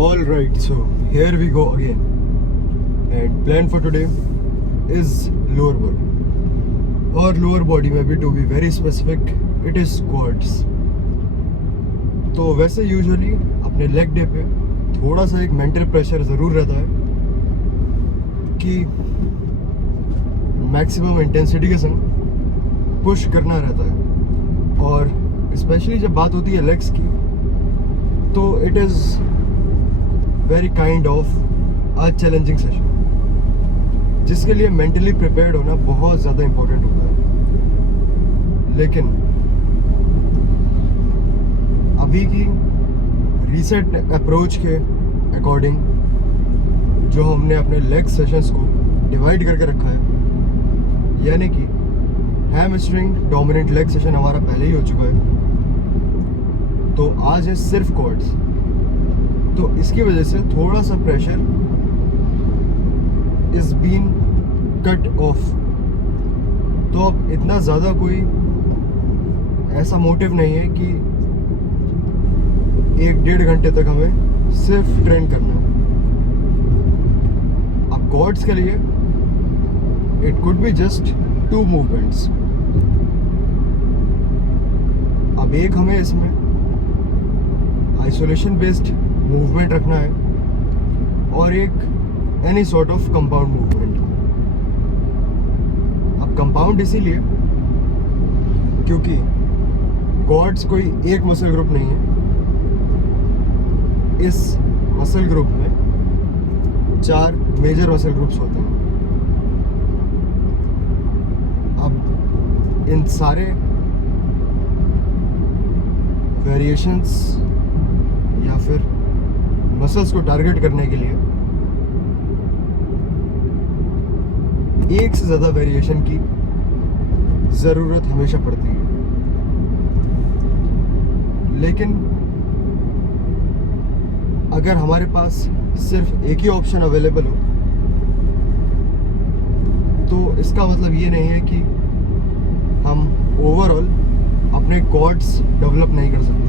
Alright, so here we go again. And plan for today is lower body. और lower body में भी to be very specific, it is squats. तो वैसे usually अपने leg day पे थोड़ा सा एक मेंटल प्रेशर ज़रूर रहता है कि मैक्सिमम इंटेंसिटी के संग पुश करना रहता है, और स्पेशली जब बात होती है लेग्स की तो it is very kind of a challenging session जिसके लिए मेंटली प्रिपेयर्ड होना बहुत ज़्यादा इम्पोर्टेंट होता है। लेकिन अभी की रीसेट अप्रोच के अकॉर्डिंग जो हमने अपने लेग सेशंस को डिवाइड करके रखा है, यानी कि हैमस्ट्रिंग डोमिनेंट लेग सेशन हमारा पहले ही हो चुका है, तो आज है सिर्फ क्वाड्स। तो इसकी वजह से थोड़ा सा pressure is been cut off. तो अब इतना ज़्यादा कोई ऐसा मोटिव नहीं है कि 1-1.5 घंटे तक हमें सिर्फ ट्रेन करना है। अब क्वाड्स के लिए it could be just 2 movements. अब एक हमें इसमें आइसोलेशन बेस्ड मूवमेंट रखना है और एक any sort of compound movement. अब कंपाउंड इसीलिए क्योंकि क्वाड्स कोई एक मसल ग्रुप नहीं है। इस मसल ग्रुप में 4 मेजर मसल ग्रुप्स होते हैं। अब इन सारे वेरिएशंस या फिर मसल्स को टारगेट करने के लिए एक से ज़्यादा वेरिएशन की ज़रूरत हमेशा पड़ती है। लेकिन अगर हमारे पास सिर्फ एक ही ऑप्शन अवेलेबल हो तो इसका मतलब ये नहीं है कि हम ओवरऑल अपने क्वाड्स डेवलप नहीं कर सकते।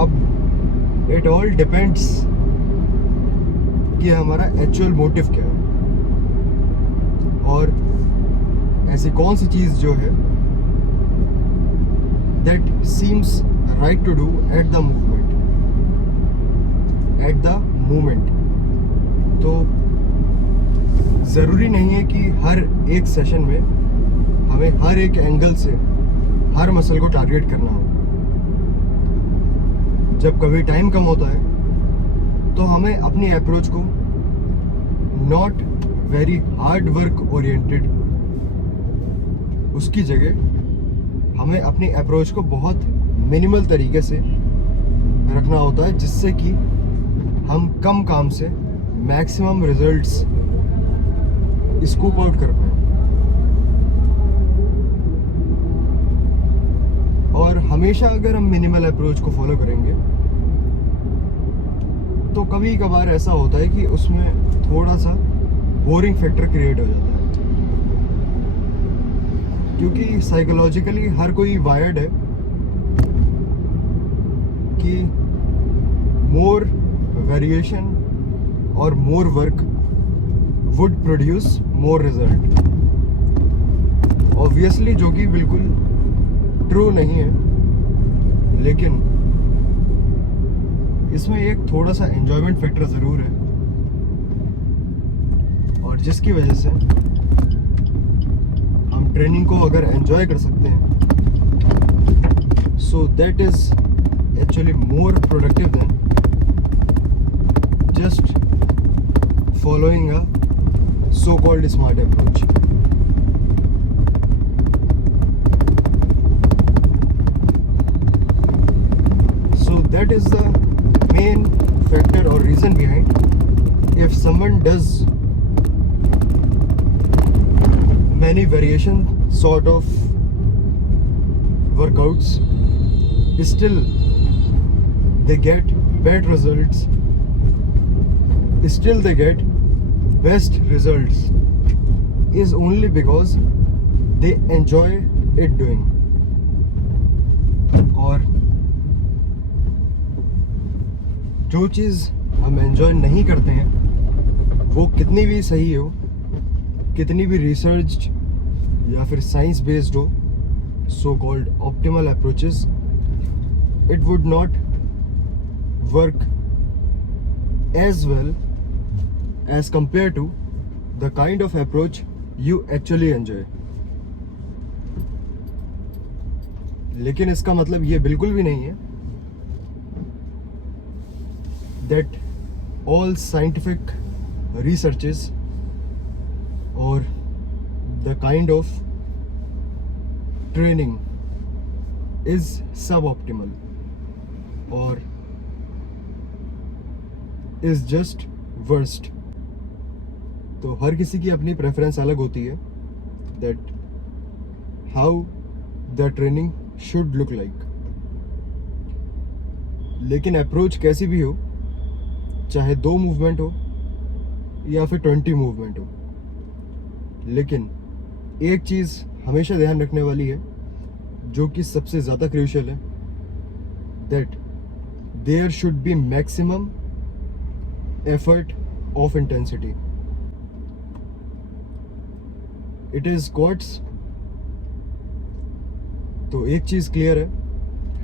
अब इट ऑल डिपेंड्स कि हमारा एक्चुअल मोटिव क्या है और ऐसी कौन सी चीज़ जो है that seems right to do at the moment. तो ज़रूरी नहीं है कि हर एक सेशन में हमें हर एक एंगल से हर मसल को टारगेट करना हो। जब कभी टाइम कम होता है तो हमें अपनी अप्रोच को not very hard work oriented, उसकी जगह हमें अपनी अप्रोच को बहुत मिनिमल तरीके से रखना होता है, जिससे कि हम कम काम से मैक्सिमम रिजल्ट्स स्कूप आउट कर पाए। और हमेशा अगर हम मिनिमल अप्रोच को फॉलो करेंगे तो कभी कभार ऐसा होता है कि उसमें थोड़ा सा बोरिंग फैक्टर क्रिएट हो जाता है, क्योंकि साइकोलॉजिकली हर कोई वायर्ड है कि मोर वेरिएशन और more work would produce more result. Obviously जो कि बिल्कुल ट्रू नहीं है, लेकिन इसमें एक थोड़ा सा एंजॉयमेंट फैक्टर ज़रूर है, और जिसकी वजह से हम ट्रेनिंग को अगर एंजॉय कर सकते हैं so that is actually more productive than just following a so called smart approach. That is the main factor or reason behind if someone does many variation sort of workouts, still they get bad results, still they get best results, is only because they enjoy it doing। और जो चीज़ हम enjoy नहीं करते हैं वो कितनी भी सही हो, कितनी भी रिसर्च या फिर साइंस बेस्ड हो, so called optimal approaches, it would not work as well as compared to the kind of approach you actually enjoy. लेकिन इसका मतलब ये बिल्कुल भी नहीं है that all scientific researches or the kind of training is suboptimal or is just worst. तो हर किसी की अपनी प्रेफरेंस अलग होती है that how the training should look like. लेकिन अप्रोच कैसी भी हो, चाहे 2 मूवमेंट हो या फिर 20 मूवमेंट हो, लेकिन एक चीज़ हमेशा ध्यान रखने वाली है जो कि सबसे ज़्यादा क्रूशियल है, that there should be maximum effort of intensity. It is squats. तो एक चीज़ क्लियर है,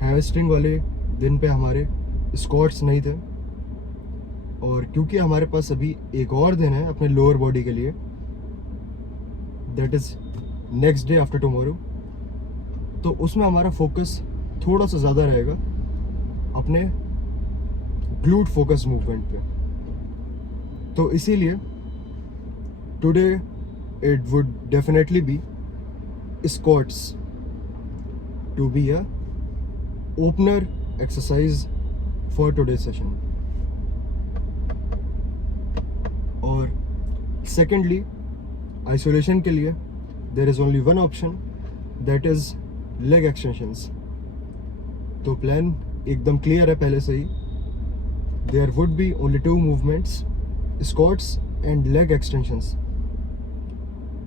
हैमस्ट्रिंग वाले दिन पे हमारे स्क्वाट्स नहीं थे, और क्योंकि हमारे पास अभी एक और दिन है अपने लोअर बॉडी के लिए, that is next day after tomorrow, तो उसमें हमारा फोकस थोड़ा सा ज़्यादा रहेगा अपने ग्लूट फोकस मूवमेंट पे. तो इसीलिए today it would definitely be squats to be a opener exercise for today session. और सेकेंडली आइसोलेशन के लिए there is only one option, that is leg extensions. तो प्लान एकदम क्लियर है पहले से ही. There would be only 2 movements, squats and leg extensions.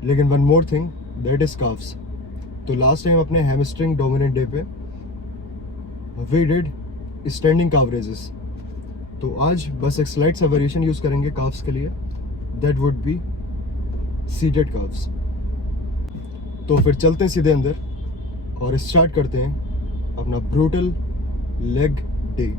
लेकिन one more thing, that is calves. तो लास्ट टाइम अपने हैमस्ट्रिंग डोमिनेंट डे पे we did standing calf raises. तो आज बस एक स्लाइड सा वेरिएशन यूज़ करेंगे काफ्स के लिए, that would be seated carbs. तो फिर चलते हैं सीधे अंदर और स्टार्ट करते हैं अपना ब्रूटल लेग डे.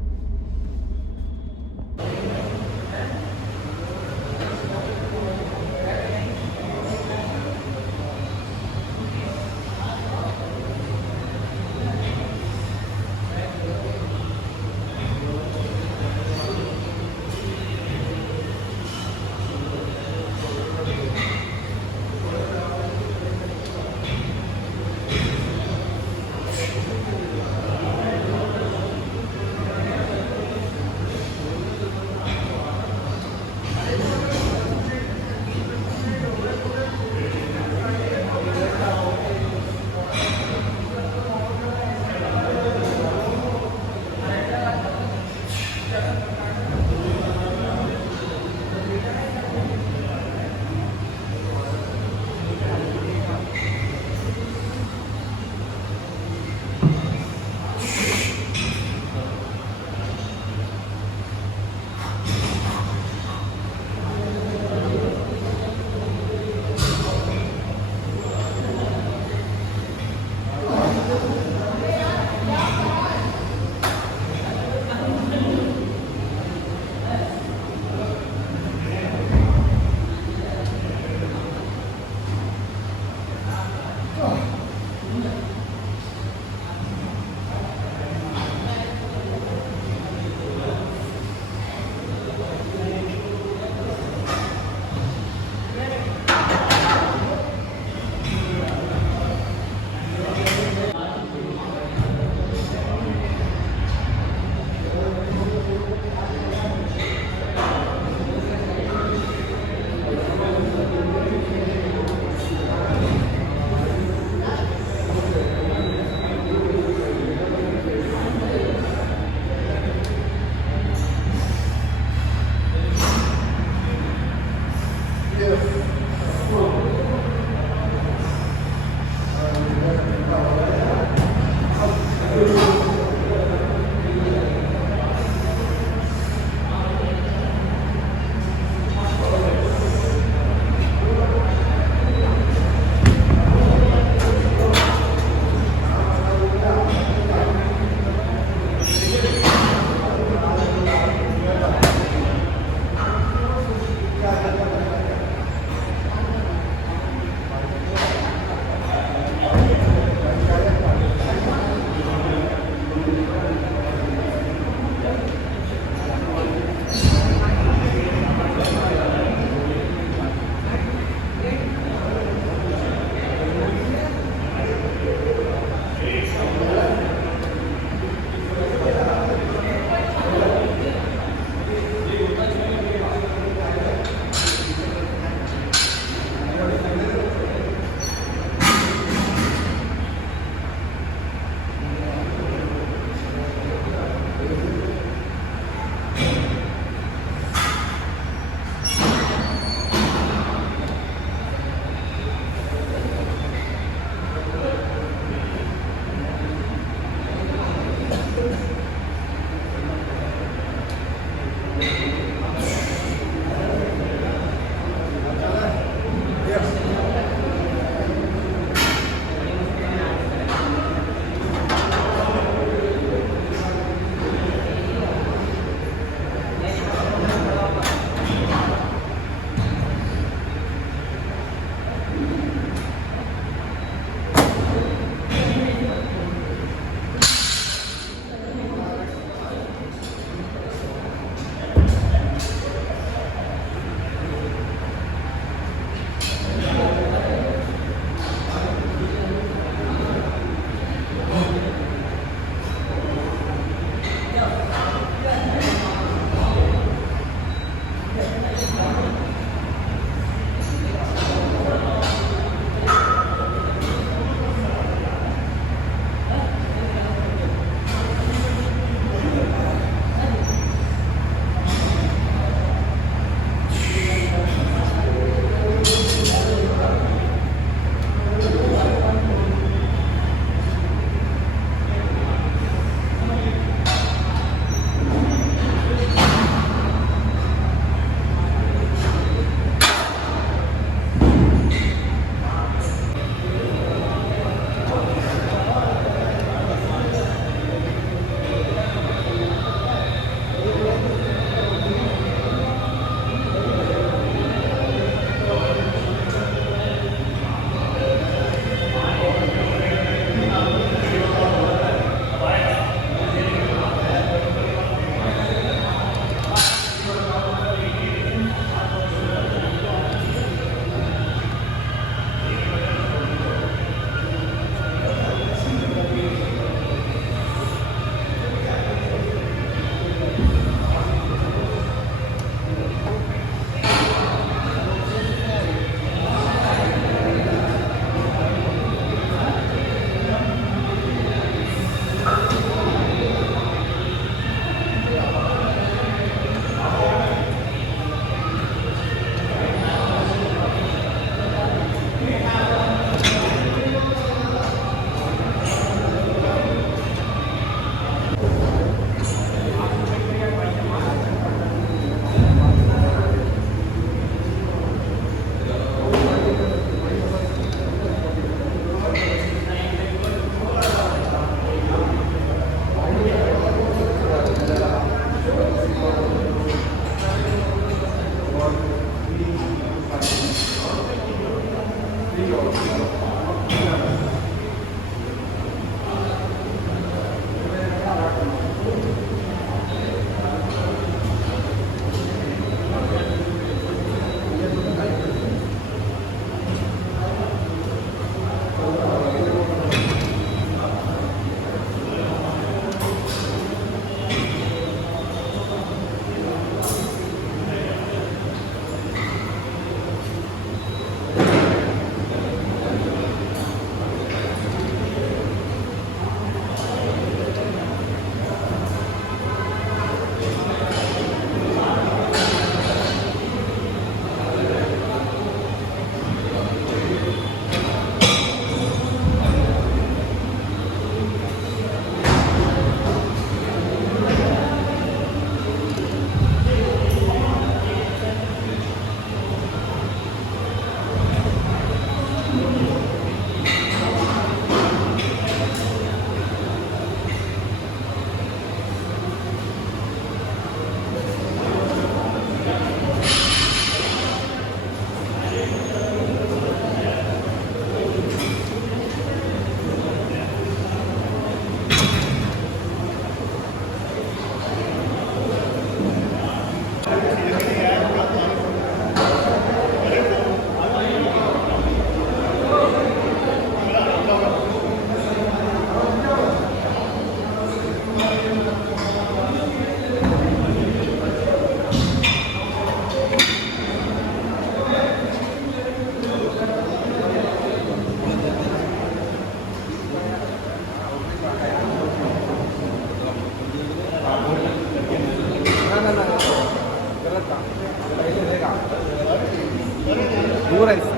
पूरा हिस्सा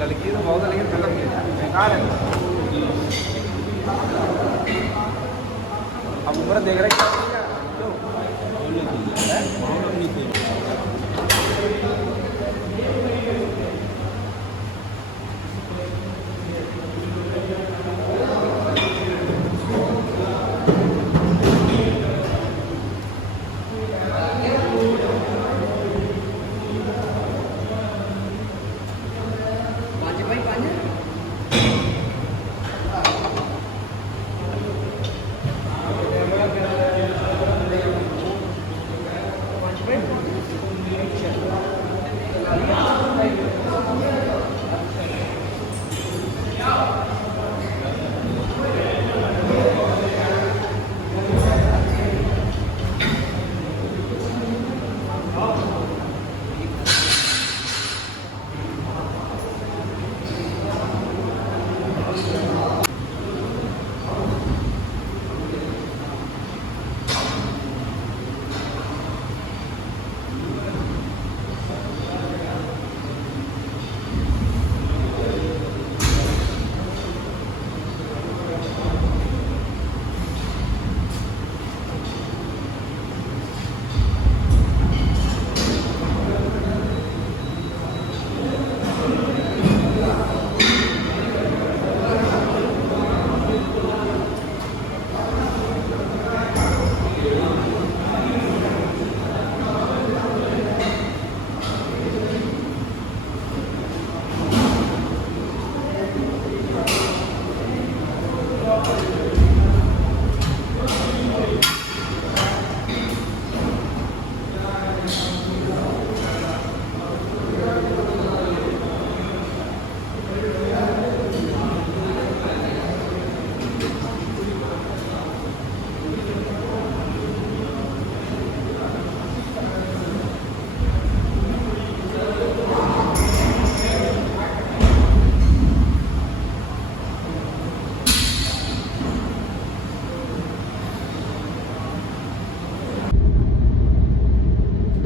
लड़की तो बहुत है लेकिन खत्म नहीं बेकार है। अब उम्र देख रहे क्या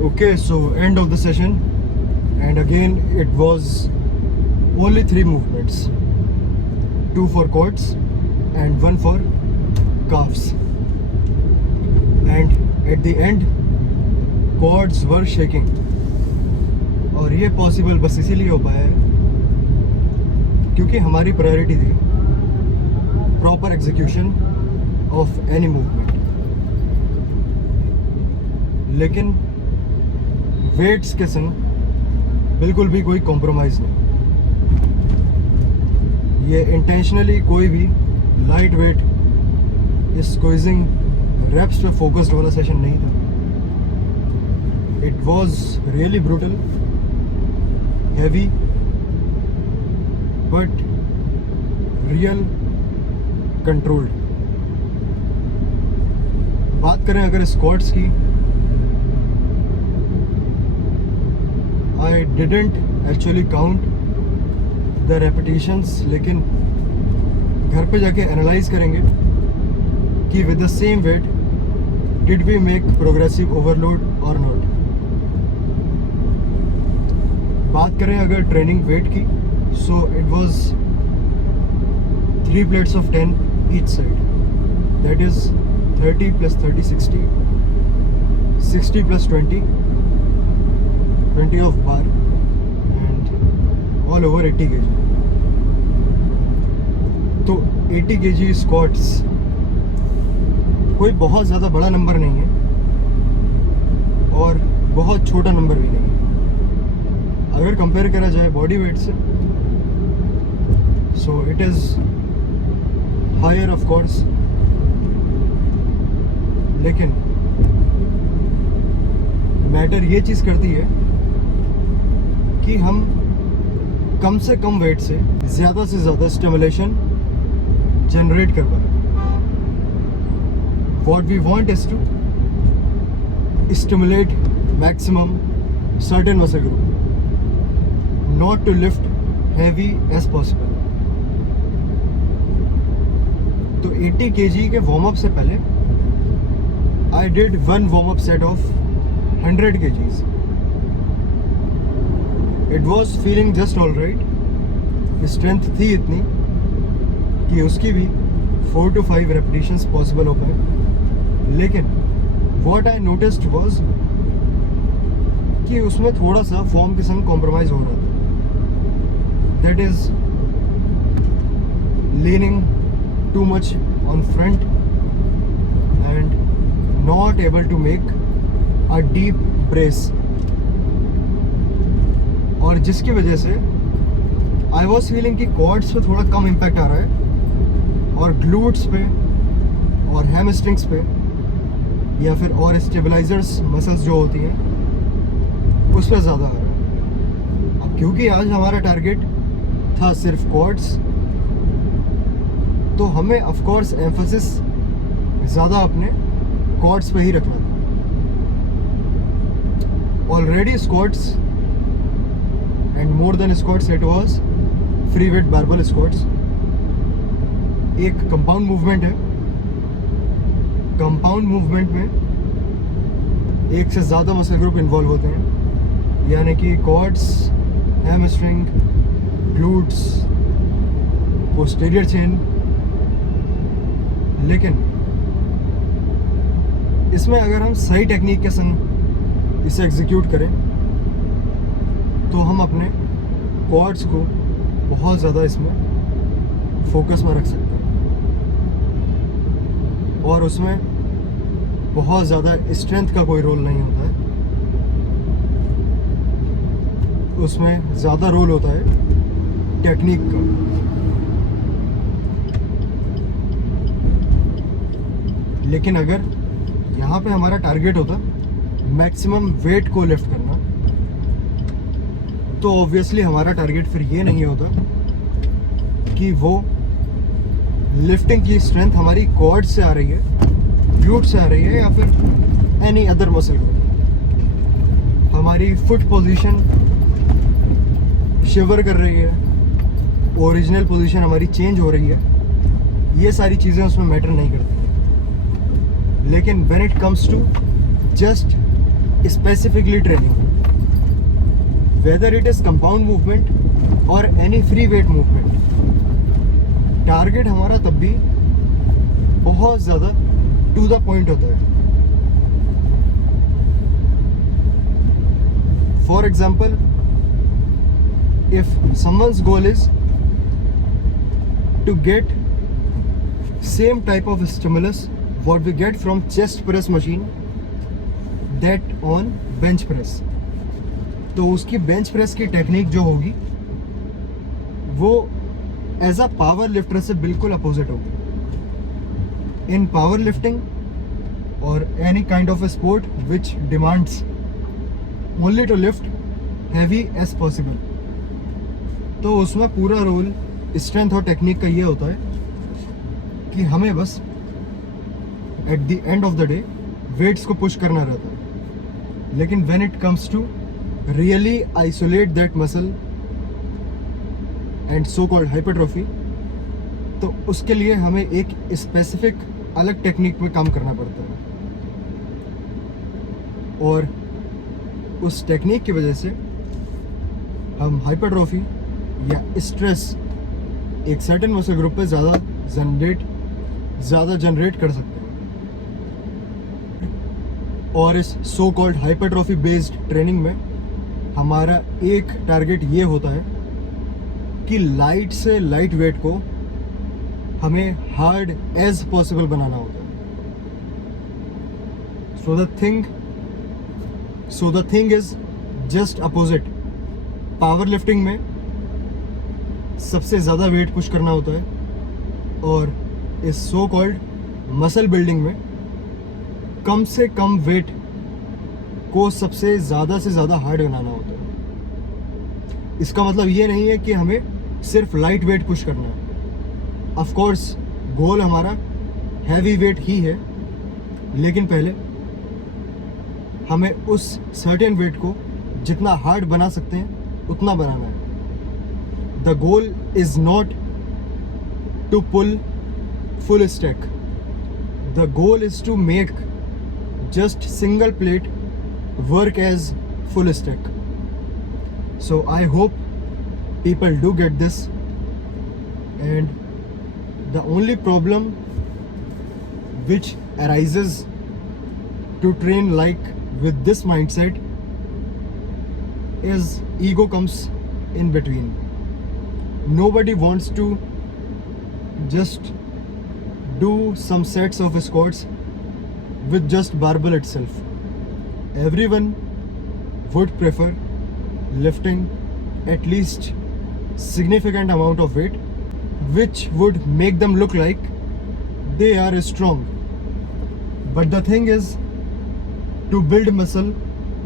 Okay, so end of the session, and again it was only 3 movements, 2 for quads and 1 for calves, and at the end quads were shaking. और ये पॉसिबल बस इसीलिए हो पाया है क्योंकि हमारी प्रायोरिटी थी proper execution of any movement, लेकिन वेट्स के संग बिल्कुल भी कोई कॉम्प्रोमाइज़ नहीं। ये इंटेंशनली कोई भी लाइट वेट स्क्वीजिंग रेप्स पे फोकस्ड वाला सेशन नहीं था। It was really brutal, heavy, but real controlled. बात करें अगर स्क्वाट्स की, I didn't actually count the repetitions, लेकिन घर पे जाके एनालाइज करेंगे कि with the same weight did we make progressive overload or not। बात करें अगर ट्रेनिंग वेट की, so it was 3 plates of 10 each side, that is 30 plus 30 60, 60 plus 20 of bar and all over 80 kg। तो 80 kg squats कोई बहुत ज़्यादा बड़ा number नहीं है और बहुत छोटा नंबर भी नहीं है अगर कंपेयर करा जाए बॉडी वेट से। So it is higher of course, लेकिन मैटर ये चीज़ करती है कि हम कम से कम वेट से ज़्यादा स्टिमुलेशन जनरेट कर पाए। What we want is to stimulate maximum certain muscle group, not to lift heavy as possible। तो 80 kg के वार्म अप से पहले I did one warm up set of 100 kgs it was feeling just all right. Strength थी इतनी कि उसकी भी 4 to 5 repetitions possible हो पाए। लेकिन व्हाट आई नोटिस्ड वॉज कि उसमें थोड़ा सा फॉर्म के संग कॉम्प्रोमाइज़ हो रहा था। That is leaning too much on front and not able to make a deep brace, और जिसकी वजह से आई वॉज फीलिंग कि क्वाड्स पे थोड़ा कम इम्पैक्ट आ रहा है और ग्लूट्स पे और हैमस्ट्रिंग्स पे या फिर और स्टेबलाइजर्स मसल्स जो होती हैं उस पर ज़्यादा आ रहा है। अब क्योंकि आज हमारा टारगेट था सिर्फ क्वाड्स, तो हमें ऑफ कोर्स एम्फोसिस ज़्यादा अपने क्वाड्स पे ही रखना था। Already squats and more than squats it was free weight barbell squats. एक कंपाउंड मूवमेंट है। कंपाउंड मूवमेंट में एक से ज़्यादा मसल ग्रुप इन्वॉल्व होते हैं, यानी कि quads, hamstring, glutes, posterior chain. लेकिन इसमें अगर हम सही टेक्निक के संग इसे एग्जीक्यूट करें तो हम अपने क्वाड्स को बहुत ज़्यादा इसमें फोकस में रख सकते हैं और उसमें बहुत ज़्यादा स्ट्रेंथ का कोई रोल नहीं होता है। उसमें ज़्यादा रोल होता है टेक्निक का। लेकिन अगर यहाँ पे हमारा टारगेट होता मैक्सिमम वेट को लिफ्ट करना, तो ऑब्वियसली हमारा टारगेट फिर ये नहीं होता कि वो लिफ्टिंग की स्ट्रेंथ हमारी क्वाड से आ रही है, ग्लूट से आ रही है या फिर एनी अदर मसल ग्रुप। हमारी फुट पोजीशन शिवर कर रही है, ओरिजिनल पोजीशन हमारी चेंज हो रही है, ये सारी चीज़ें उसमें मैटर नहीं करती। लेकिन when it comes to just specifically training, whether it is compound movement or any free weight movement, target हमारा तब भी बहुत ज़्यादा टू द पॉइंट होता है। For example, if someone's goal is to get same type of stimulus what we get from chest press machine that on bench press, तो उसकी bench press की टेक्निक जो होगी वो एज अ पावर लिफ्टर से बिल्कुल अपोजिट होगी। In power lifting और any kind of a sport which demands only to lift heavy as possible, तो उसमें पूरा रोल स्ट्रेंथ और टेक्निक का ये होता है कि हमें बस at the end of the day weights को पुश करना रहता है। लेकिन when it comes to really isolate that muscle and so called hypertrophy, तो उसके लिए हमें एक स्पेसिफिक अलग टेक्निक में काम करना पड़ता है और उस टेक्निक की वजह से हम हाइपरट्रोफी या स्ट्रेस एक सर्टेन मसल ग्रुप पे ज़्यादा जनरेट कर सकते हैं। और इस so called hypertrophy based training में हमारा एक टारगेट ये होता है कि लाइट से लाइट वेट को हमें हार्ड एज पॉसिबल बनाना होता है। So the thing is just opposite. Power lifting में सबसे ज़्यादा वेट पुश करना होता है और इस सो कॉल्ड मसल बिल्डिंग में कम से कम वेट को सबसे ज़्यादा से ज़्यादा हार्ड बनाना होता है। इसका मतलब ये नहीं है कि हमें सिर्फ लाइट वेट पुश करना है। ऑफ कोर्स गोल हमारा हैवी वेट ही है, लेकिन पहले हमें उस सर्टेन वेट को जितना हार्ड बना सकते हैं उतना बनाना है। The goal is not to pull full stack, the goal is to make just single plate work as full stack. So I hope people do get this. And the only problem which arises to train like with this mindset is ego comes in between. Nobody wants to just do some sets of squats with just barbell itself. Everyone would prefer lifting at least significant amount of weight, which would make them look like they are strong. But the thing is, to build muscle,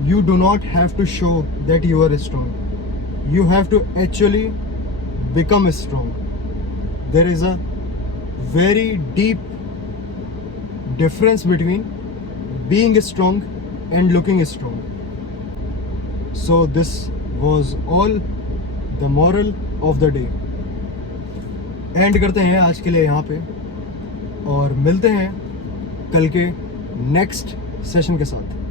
you do not have to show that you are strong. You have to actually become strong. There is a very deep difference between being strong and looking strong. So this was all the moral of the day. And करते हैं आज के लिए यहाँ पे और मिलते हैं कल के नेक्स्ट सेशन के साथ.